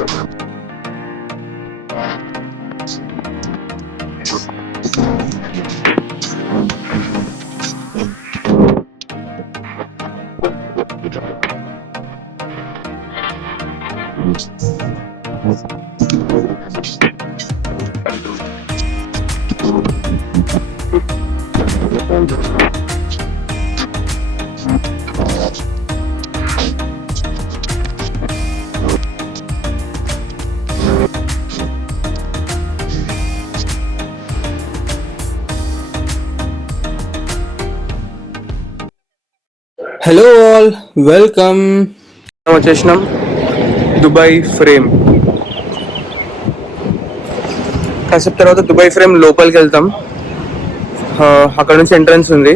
Hello all, welcome. వచ్చేసినాం Dubai frame. కాసేపు తర్వాత దుబాయ్ ఫ్రేమ్ లోపలికి వెళ్తాం. అక్కడ నుంచి ఎంట్రన్స్ ఉంది,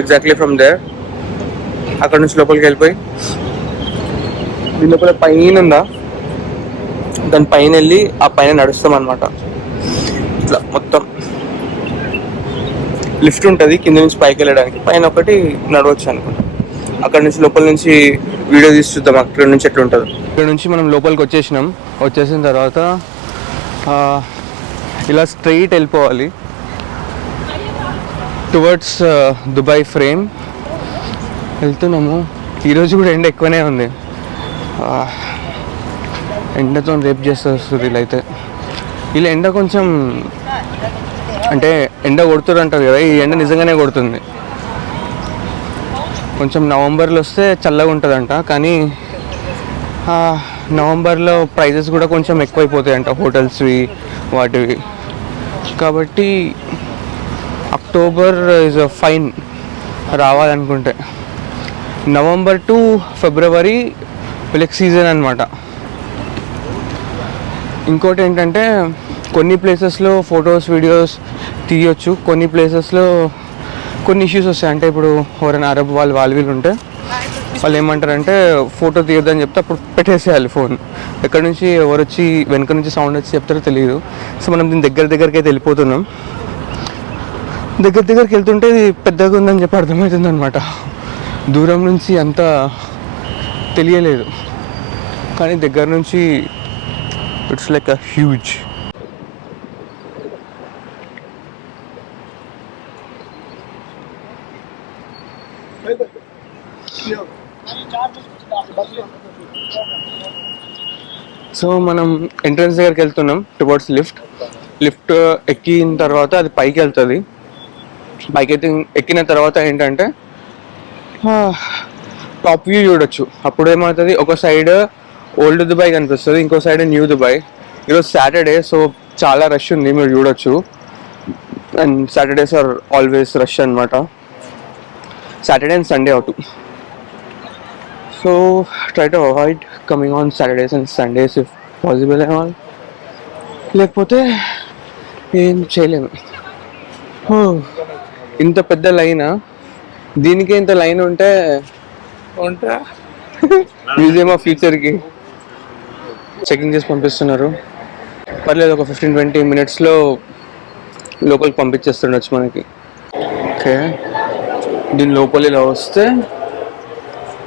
ఎగ్జాక్ట్లీ ఫ్రమ్ దేర్. అక్కడ నుంచి లోపలికి వెళ్ళిపోయి దీని లోపల పైన ఉందా, దాని పైన వెళ్ళి ఆ పైన నడుస్తాం అనమాట. ఇట్లా మొత్తం లిఫ్ట్ ఉంటుంది కింద నుంచి పైకి వెళ్ళడానికి, పైన ఒకటి నడవచ్చు అనుకుంటా. అక్కడ నుంచి లోపల నుంచి వీడియో తీసి చూద్దాం అక్కడ నుంచి ఎట్లా ఉంటుంది. ఇక్కడ నుంచి మనం లోపలికి వచ్చేసిన తర్వాత ఇలా స్ట్రైట్ వెళ్ళిపోవాలి టువర్డ్స్ దుబాయ్ ఫ్రేమ్. వెళ్తున్నాము. ఈరోజు కూడా ఎండ ఎక్కువనే ఉంది. ఎండతో రేపు చేస్తారు వీళ్ళైతే. వీళ్ళ ఎండ కొంచెం అంటే ఎండ కొడుతుంది అంటారు కదా, ఈ ఎండ నిజంగానే కొడుతుంది. కొంచెం నవంబర్లో వస్తే చల్లగా ఉంటుందంట, కానీ నవంబర్లో ప్రైజెస్ కూడా కొంచెం ఎక్కువైపోతాయంట హోటల్స్వి వాటివి. కాబట్టి అక్టోబర్ ఇస్ ఫైన్ రావాలనుకుంటే. నవంబర్ టు ఫిబ్రవరి వీళ్ళకి సీజన్ అనమాట. ఇంకోటి ఏంటంటే కొన్ని ప్లేసెస్లో ఫొటోస్ వీడియోస్ తీయొచ్చు, కొన్ని ప్లేసెస్లో కొన్ని ఇష్యూస్ వస్తాయి. అంటే ఇప్పుడు ఎవరైనా అరబ్ వాళ్ళు వీళ్ళు ఉంటే వాళ్ళు ఏమంటారంటే ఫోటో తీయొద్దని చెప్తే అప్పుడు పెట్టేసేయాలి ఫోన్. ఎక్కడి నుంచి ఎవరు వచ్చి వెనక నుంచి సౌండ్ వచ్చి చెప్తారో తెలియదు. సో మనం దీని దగ్గరికి అయితే వెళ్ళిపోతున్నాం. దగ్గరికి వెళ్తుంటే ఇది పెద్దగా ఉందని చెప్పి అర్థమవుతుంది అనమాట. దూరం నుంచి అంత తెలియలేదు, కానీ దగ్గర నుంచి it's like a huge. So మనం ఎంట్రన్స్ దగ్గరికి వెళ్తున్నాం టువర్డ్స్ లిఫ్ట్ ఎక్కిన తర్వాత అది పైకి వెళ్తుంది. పైకి ఎక్కిన తర్వాత ఏంటంటే టాప్ వ్యూ చూడొచ్చు. అప్పుడు ఏమవుతుంది, ఒక సైడ్ ఓల్డ్ దుబాయ్ కనిపిస్తుంది, ఇంకో సైడ్ న్యూ దుబాయ్. ఈరోజు సాటర్డే, సో చాలా రష్ ఉంది, మీరు చూడొచ్చు. And Saturdays are always rush అనమాట, Saturday and Sunday out. So try to avoid coming on Saturdays and Sundays if possible and all. లేకపోతే ఏం చేయలేము. ఇంత పెద్ద లైనా, దీనికి ఇంత లైన్ ఉంటే మ్యూజియం ఆఫ్ ఫ్యూచర్కి చెకింగ్ చేసి పంపిస్తున్నారు. పర్లేదు, ఒక 15-20 minutesలో లోపలికి పంపించేస్తుండొచ్చు మనకి. ఓకే, దీని లోపల ఇలా వస్తే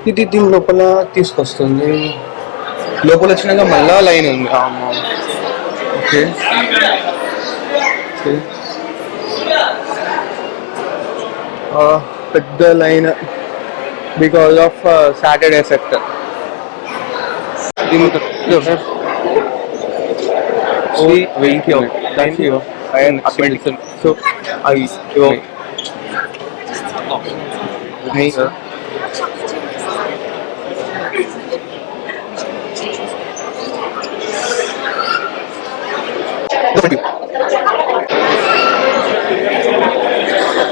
ఇది దీని లోపల తీసుకొస్తుంది. లోపల వచ్చినాక మళ్ళా లైన్ ఉంది. ఓకే, పెద్ద line because of Saturday effect. So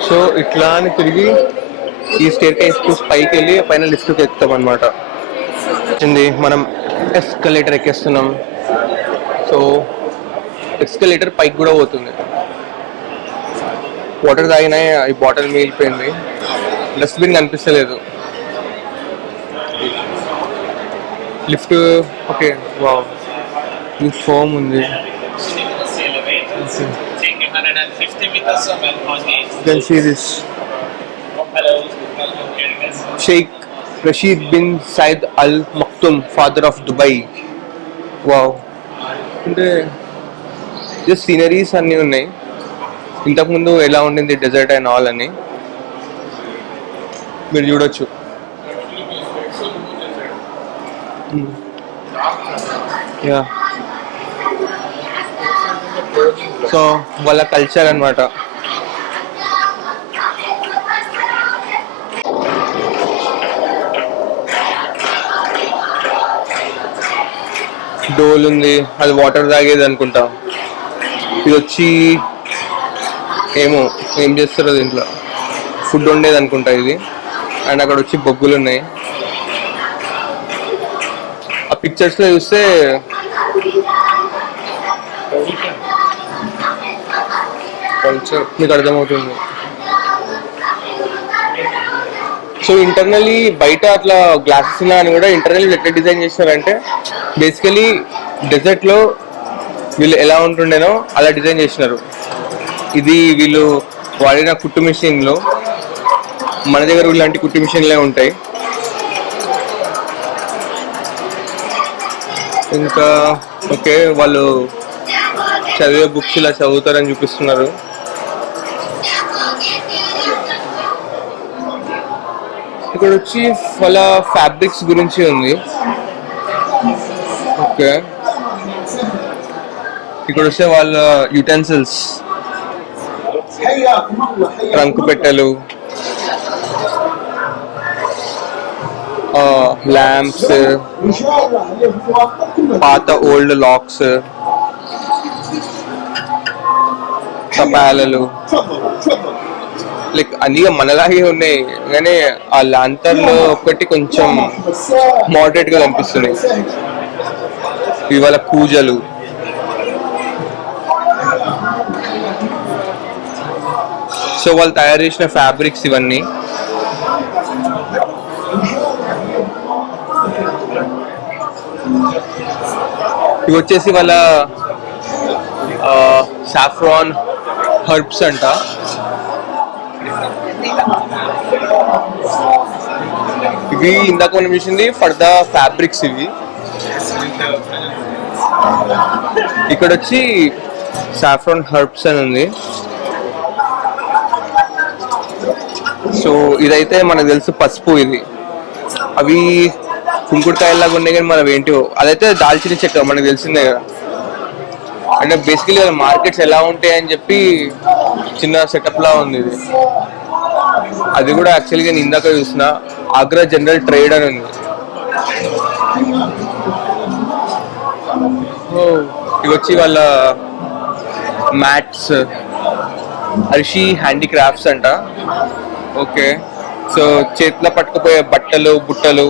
so ఇట్లా అని తిరిగి ఈ స్టేర్ కేస్ పైకి వెళ్ళి పైన లిఫ్ట్కి ఎక్కుతాం అనమాట. మనం ఎస్కలేటర్ ఎక్కేస్తున్నాం. సో ఎస్కలేటర్ పైకి కూడా పోతుంది. వాటర్ తాగినా ఈ బాటిల్ మిగిలిపోయింది, డస్ట్బిన్ కనిపిస్తలేదు. లిఫ్ట్ ఓకే, వావ్, ఈ ఫోమ్ ఉంది. You can see this. Sheikh Rashid bin Said Al Maktoum, father of Dubai. Wow, అంటే జస్ట్ సీనరీస్ అన్నీ ఉన్నాయి. ఇంతకుముందు ఎలా ఉండింది డెజర్ట్ అండ్ ఆల్ అని మీరు చూడొచ్చు. యా, సో వాళ్ళ కల్చర్ అనమాట. డోల్ ఉంది, అది వాటర్ తాగేది అనుకుంటా. ఇది వచ్చి ఏమో ఏం చేస్తారో దీంట్లో, ఫుడ్ వండేది అనుకుంటా ఇది. అండ్ అక్కడ వచ్చి బొగ్గులు ఉన్నాయి. ఆ పిక్చర్స్ లో చూస్తే కల్చర్ మీకు అర్థమవుతుంది. సో ఇంటర్నల్లీ బయట అట్లా గ్లాసెస్ ఉన్నా అని కూడా ఇంటర్నల్లీ ఎట్లా డిజైన్ చేస్తారంటే బేసికలీ డెజర్ట్ లో వీళ్ళు ఎలా ఉంటుండేనో అలా డిజైన్ చేసినారు. ఇది వీళ్ళు వాడిన కుట్టు మిషన్లో, మన దగ్గర ఇలాంటి కుట్టు మిషన్లే ఉంటాయి. ఇంకా ఓకే, వాళ్ళు చదివే బుక్స్ ఇలా చదువుతారని చూపిస్తున్నారు. ఇక్కడ వచ్చి వాళ్ళ ఫ్యాబ్రిక్స్ గురించి ఉంది. ఓకే, ఇక్కడ వస్తే వాళ్ళ యుటెన్సిల్స్, ట్రంక్ పెట్టెలు, ల్యాంప్స్, పాత ఓల్డ్ లాక్స్, తపాలలు, లైక్ అన్ని మనలాగే ఉన్నాయి. కానీ ఆ లాంతర్లో ఒకటి కొంచెం మోడరేట్ గా కనిపిస్తున్నాయి. ఇవాళ పూజలు, సో వాళ్ళు తయారు చేసిన ఫ్యాబ్రిక్స్ ఇవన్నీ. ఇవి వచ్చేసి వాళ్ళ సాఫ్రాన్ హర్బ్స్ అంట. ఇవి ఇందాక మనం చూసింది ఫర్ ద ఫ్యాబ్రిక్స్. ఇవి ఇక్కడ వచ్చి సాఫ్రాన్ హర్బ్స్ అని ఉంది. సో ఇదైతే మనకు తెలుసు పసుపు. ఇది అవి కుంకుడుకాయలాగా ఉన్నాయి కానీ మనం ఏంటో, అదైతే దాల్చిన చెక్క మనకు తెలిసిందే కదా. అంటే బేసికలీ వాళ్ళ మార్కెట్స్ ఎలా ఉంటాయి అని చెప్పి చిన్న సెటప్ లా ఉంది ఇది. అది కూడా యాక్చువల్గా నేను ఇందాక చూసిన ఆగ్రా జనరల్ ట్రేడ్ అని ఉంది. ఇవి వచ్చి వాళ్ళ మ్యాట్స్, అర్షి హ్యాండీక్రాఫ్ట్స్ అంట. ఓకే, సో చేతిలో పట్టుకుపోయే బట్టలు, బుట్టలు,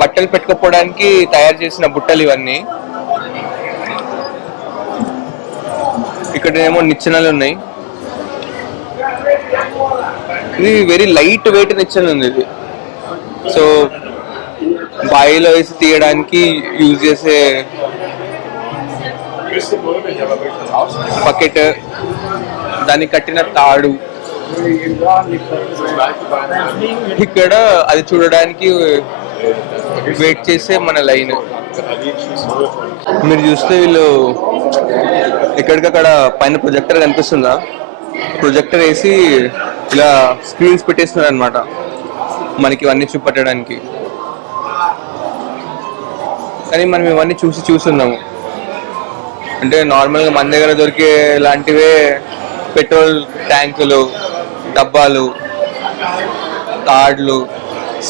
బట్టలు పెట్టుకోపోవడానికి తయారు చేసిన బుట్టలు ఇవన్నీ. ఇక్కడ ఏమో నిచ్చెనలు ఉన్నాయి. ఇది వెరీ లైట్ వెయిట్ నిచ్చెన ఉంది ఇది. సో బాయిలో వేసి తీయడానికి యూజ్ చేసే బకెట్, దానికి కట్టిన తాడు. ఇక్కడ అది చూడడానికి వెయిట్ చేసే మన లైన్. మీరు చూస్తే వీళ్ళు ఎక్కడికక్కడ పైన ప్రొజెక్టర్ కనిపిస్తుందా, ప్రొజెక్టర్ వేసి ఇలా స్క్రీన్స్ పెట్టేస్తున్నారు అనమాట మనకి ఇవన్నీ చూపెట్టడానికి. కానీ మనం ఇవన్నీ చూస్తున్నాము. అంటే నార్మల్గా మన దగ్గర దొరికే లాంటివే పెట్రోల్ ట్యాంకులు, డబ్బాలు, తాడ్లు,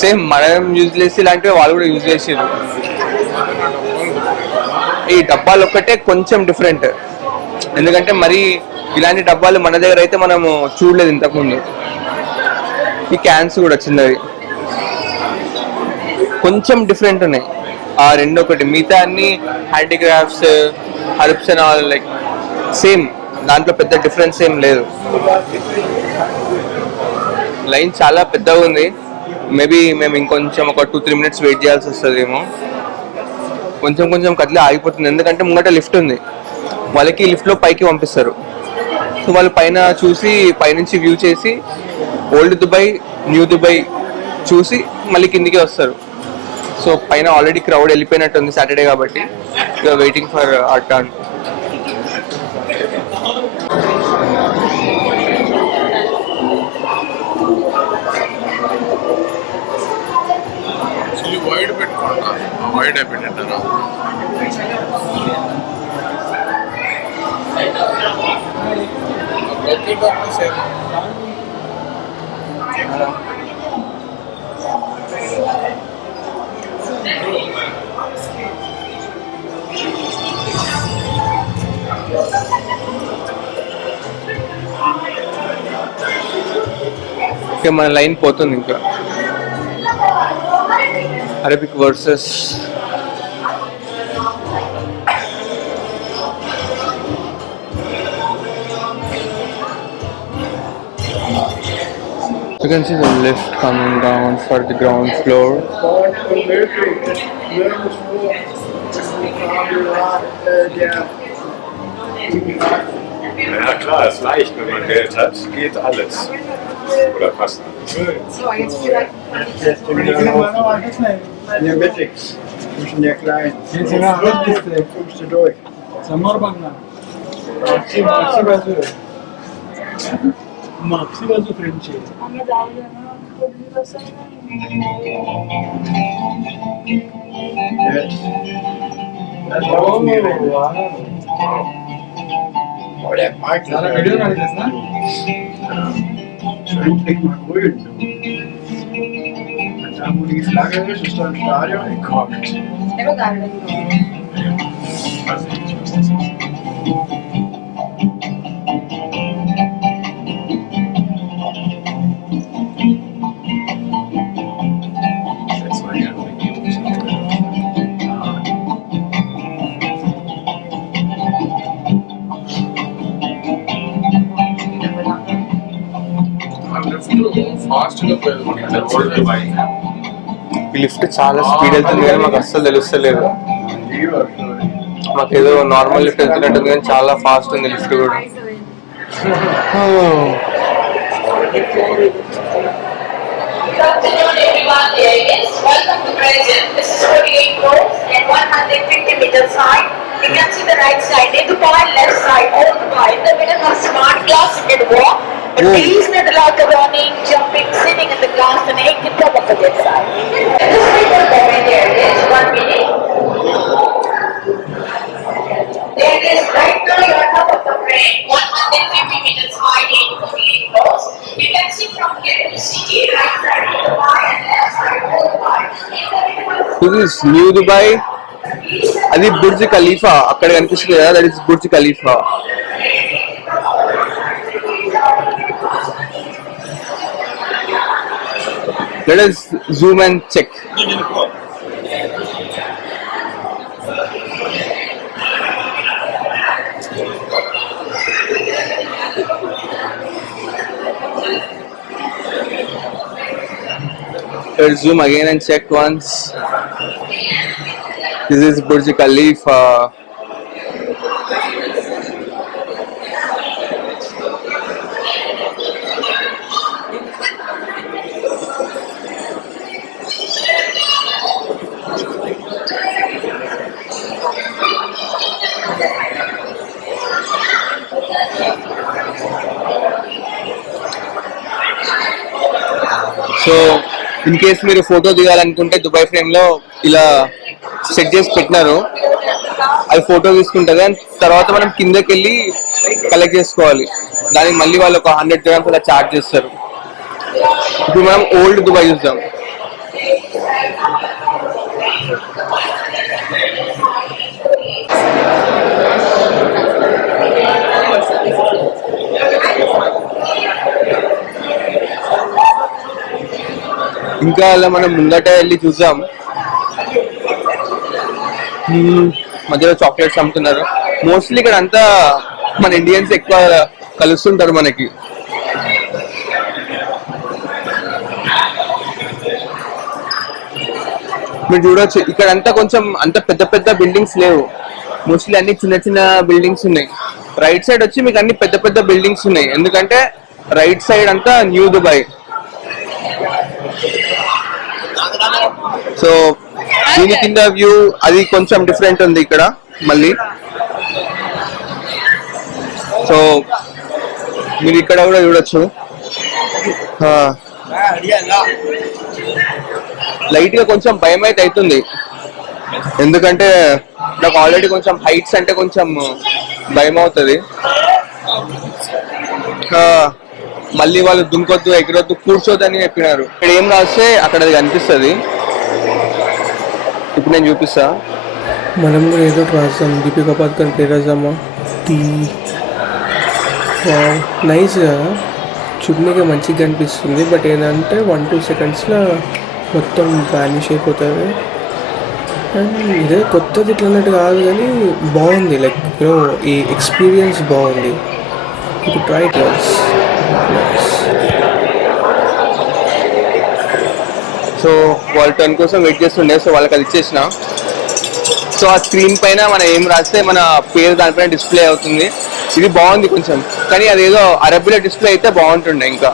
సేమ్ మనం యూజ్ చేసి ఇలాంటివి వాళ్ళు కూడా యూజ్ చేసారు. ఈ డబ్బాలు ఒక్కటే కొంచెం డిఫరెంట్, ఎందుకంటే మరి ఇలాంటి డబ్బాలు మన దగ్గర అయితే మనము చూడలేదు ఇంతకుముందు. ఈ క్యాన్స్ కూడా చిన్నవి కొంచెం డిఫరెంట్ ఉన్నాయి. ఆ రెండు ఒకటి, మిగతా అన్ని handicrafts, herbs and all like same, దాంట్లో పెద్ద డిఫరెన్స్ ఏం లేదు. లైన్ చాలా పెద్దగా ఉంది. మేబీ మేము ఇంకొంచెం ఒక 2-3 minutes వెయిట్ చేయాల్సి వస్తుందేమో. కొంచెం కొంచెం కదిలి ఆగిపోతుంది, ఎందుకంటే ముంగట లిఫ్ట్ ఉంది. వాళ్ళకి లిఫ్ట్లో పైకి పంపిస్తారు. సో వాళ్ళు పైన చూసి, పైనుంచి వ్యూ చేసి ఓల్డ్ దుబాయ్, న్యూ దుబాయ్ చూసి మళ్ళీ కిందికి వస్తారు. సో పైన ఆల్రెడీ క్రౌడ్ వెళ్ళిపోయినట్టుంది సాటర్డే కాబట్టి you're waiting for our turn. Wide పెట్టుకోండి, వైడ్ పెట్టంటారా? ఇంకా మన లైన్ పోతుంది ఇంకా. Arabic versus you can see the lift coming down for the ground floor. Ja klar, ist leicht, wenn man Geld hat, geht alles. Oder fast alles. So, jetzt vielleicht. Der mittig, zwischen der Kleinen. Jetzt Kommst du durch. समोर बघ ना मागची बाजू मागची बाजू फ्रेंडची Das war mir. Oh, der Park जरा व्हिडिओ काढतेस ना endlich mal grün. Und da, wo die Flagge ist da ein Stadion gekocht. Never garden. ఫాస్ట్గా పోయేది. ఈ లిఫ్ట్ చాలా స్పీడ్ వెళ్తుంది కానీ మాకు అస్సలు తెలుస్తలేదు. Lieber Story. మాకు ఏదో నార్మల్ లిఫ్ట్ వెళ్తున్నట్టుంది కానీ చాలా ఫాస్ట్ ఉంది లిఫ్ట్ కూడా. Good afternoon, everyone. Ladies, welcome to Present. This is 48 rows and 150 meters high. You can see the right side, near the bar, left side, all the bar. In the middle have smart glass, you can walk. But please not allowed the running, jumping, sitting in the glass and exit top of the side. This people moment there is 1 minute. There is right now you are top of the frame, 150 meters high in 48 rows. You can see from here to see right side of the bar and left side of the bar. This is new Dubai. అది Burj Khalifa అక్కడ కనిపిస్తుంది కదా, that is Burj Khalifa. Let us zoom and check. Let's zoom again and check once. This is Burj Khalifa. So in case మీరు ఫోటో దిగాలనుకుంటే Dubai frame లో ఇలా సెట్ చేసి పెట్టినారు, అది ఫోటో తీసుకుంటుంది. అండ్ తర్వాత మనం కిందకి వెళ్ళి కలెక్ట్ చేసుకోవాలి. దానికి మళ్ళీ వాళ్ళు ఒక 100 dirhams అలా చార్జ్ చేస్తారు. ఇప్పుడు మనం ఓల్డ్ దుబాయ్ చూద్దాం. ఇంకా అలా మనం ముందట వెళ్ళి చూద్దాం. మధ్యలో చాక్లెట్స్ అమ్ముతున్నారు. మోస్ట్లీ ఇక్కడ అంతా మన ఇండియన్స్ ఎక్కువ కలుస్తుంటారు మనకి. మీరు చూడొచ్చు ఇక్కడ అంతా కొంచెం అంత పెద్ద పెద్ద బిల్డింగ్స్ లేవు, మోస్ట్లీ అన్ని చిన్న చిన్న బిల్డింగ్స్ ఉన్నాయి. రైట్ సైడ్ వచ్చి మీకు అన్ని పెద్ద పెద్ద బిల్డింగ్స్ ఉన్నాయి, ఎందుకంటే రైట్ సైడ్ అంతా న్యూ దుబాయ్. సో దీని కింద వ్యూ అది కొంచెం డిఫరెంట్ ఉంది ఇక్కడ మళ్ళీ. సో మీరు ఇక్కడ కూడా చూడొచ్చు. లైట్ గా కొంచెం భయం అయితే అవుతుంది, ఎందుకంటే నాకు ఆల్రెడీ కొంచెం హైట్స్ అంటే కొంచెం భయం అవుతుంది. మళ్ళీ వాళ్ళు దుంకొద్దు, ఎగిరొద్దు, కూర్చోద్దని చెప్పినారు. ఇక్కడ ఏం రాస్తే అక్కడ అది కనిపిస్తుంది. ఇప్పుడు నేను చూపిస్తా. మనం కూడా ఏదో రాస్తాం. దీపికా పదుకొని పేరు రాద్దామా? నైస్గా చూడడానికి మంచిగా కనిపిస్తుంది. బట్ ఏంటంటే 1-2 సెకండ్స్లో మొత్తం వానిష్ అయిపోతుంది. అండ్ ఇదే కొత్తది ఇట్లా అన్నట్టు కాదు, కానీ బాగుంది. లైక్ ఈ ఎక్స్పీరియన్స్ బాగుంది. ఇప్పుడు try it was nice. So వాళ్ళు 10 కోసం వెయిట్ చేస్తుండే, సో వాళ్ళకి అది ఇచ్చేసిన. సో ఆ స్క్రీన్ పైన మనం ఏం రాస్తే మన పేరు దానిపైన డిస్ప్లే అవుతుంది. ఇది బాగుంది కొంచెం, కానీ అదేదో అరబీలో డిస్ప్లే అయితే బాగుంటుండే ఇంకా.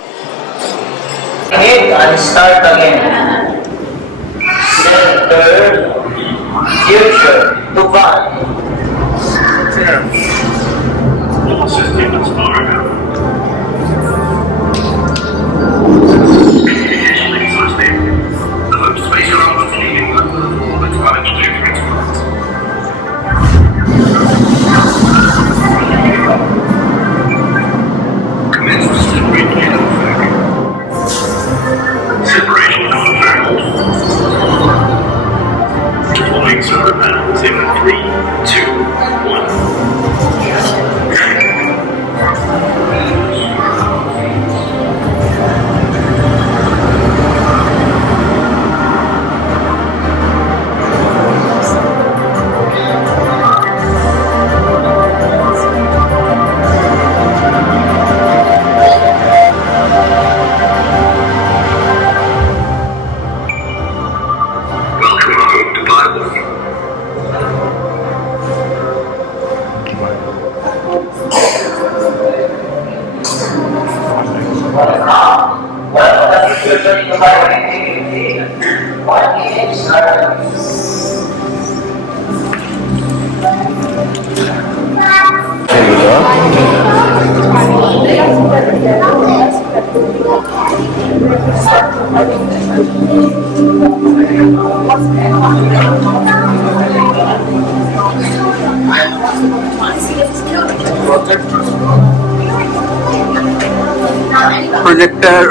Projector.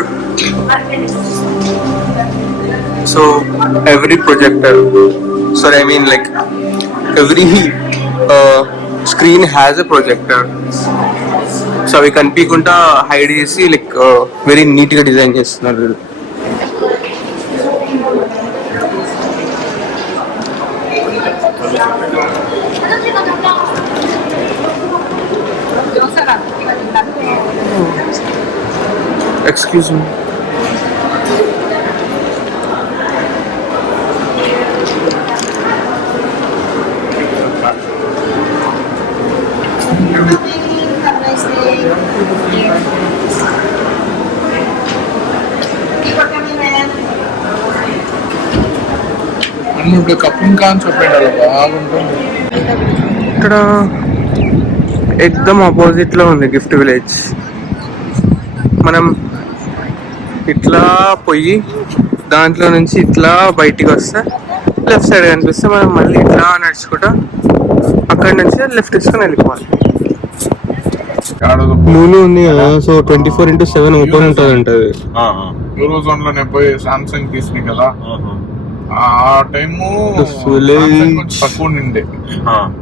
So every projector, sorry, I mean like every screen has a projector. So అవి కనిపించకుండా హైడ్ చేసి లైక్ వెరీ నీట్ గా డిజైన్ చేస్తున్నారు. Excuse me. ఇప్పుడు కప్లింగ్ కాన్స్ పెట్టాలి, బాగుంటుంది. ఇక్కడ ఎక్దమ్ ఆపోజిట్ లో ఉంది గిఫ్ట్ విలేజ్. మనం ఇట్లా పోయి దాంట్లో నుంచి ఇట్లా బయటికి వస్తే లెఫ్ట్ సైడ్ కనిపిస్తే మనం మళ్ళీ ఇట్లా నడుచుకుంటా అక్కడ నుంచి లెఫ్ట్ తీసుకొని వెళ్ళిపోవాలి. లూలు ఉంది కదా, సో 24/7 ఓపెన్ ఉంటుంది అంటది. యూరోజోన్ లోనే పోయి సామ్సంగ్ తీసుకుని కదా, ఆ టైము తక్కువ నిండే.